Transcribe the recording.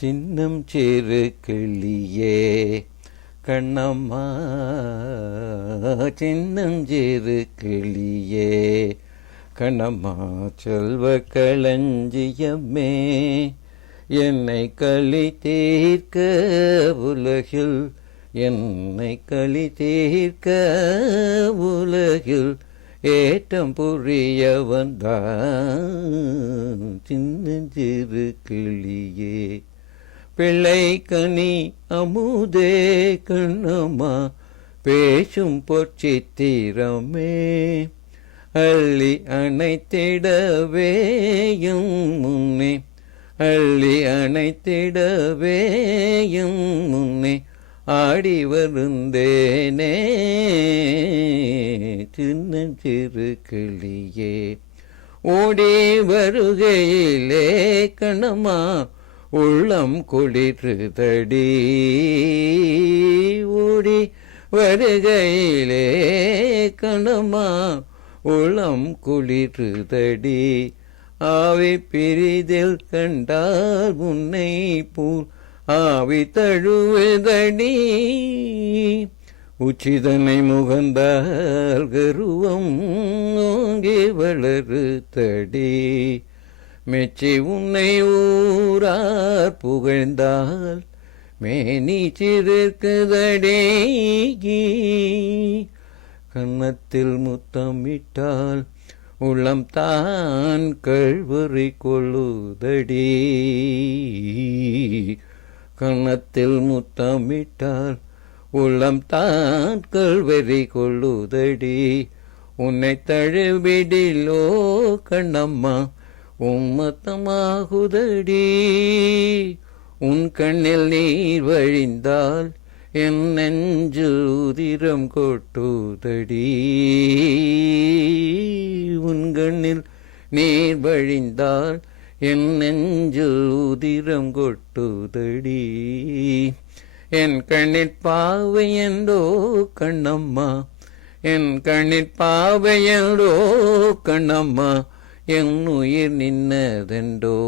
சின்னம் சிறு கிளியே கண்ணம்மா, சின்னம் சிறு கிளியே கண்ணம்மா, செல்வ களஞ்சியமே என்னை களி தீர்க்க உலகில், என்னை களி தீர்க்க உலகில் ஏற்றம் புரிய வந்தான் சின்னஞ்சிறு கிளியே. பிள்ளை கனி அமுதே கண்ணம்மா, பேசும் பொற்சித்திரமே அள்ளி அணைத்திடவேயும் முன்னே, அள்ளி அணைத்திடவேயும் முன்னே ஆடி வருந்தேனே சின்னஞ்சிறு கிளியே. ஓடி வருகையிலே கண்ணம்மா உள்ளம் குளிருதடி, ஓடி வருகையிலே கண்ணம்மா உள்ளம் குளிருதடி. ஆவி பிரிதில் கண்டால் உன்னை போல் ஆவி தழுவுதடி, உச்சிதனை முகந்தால் கருவம் ஓங்கி வளருதடி. மெச்சி உன்னை ஊரார் புகழ்ந்தால் மேனி சிறுக்குதடி, கன்னத்தில் முத்தமிட்டால் உள்ளம் தான் கழ்வறி கொள்ளுதடி, கன்னத்தில் முத்தமிட்டால் உள்ளம் தான் கழ்வறி கொள்ளுதடி. உன்னை தழுவிடிலோ கண்ணம்மா உம்மத்தமாகுதடி, உன் கண்ணில் நீர் வழிந்தால் என் நெஞ்சில் உதிரம் கொட்டுதடி, உன் கண்ணில் நீர் வழிந்தால் என் நெஞ்சில் உதிரம் கொட்டுதடி. என் கண்ணிற் பாவையன்றோ கண்ணம்மா, என் கண்ணிற் பாவையன்றோ கண்ணம்மா, என் உயிர் நின்னதென்றோ.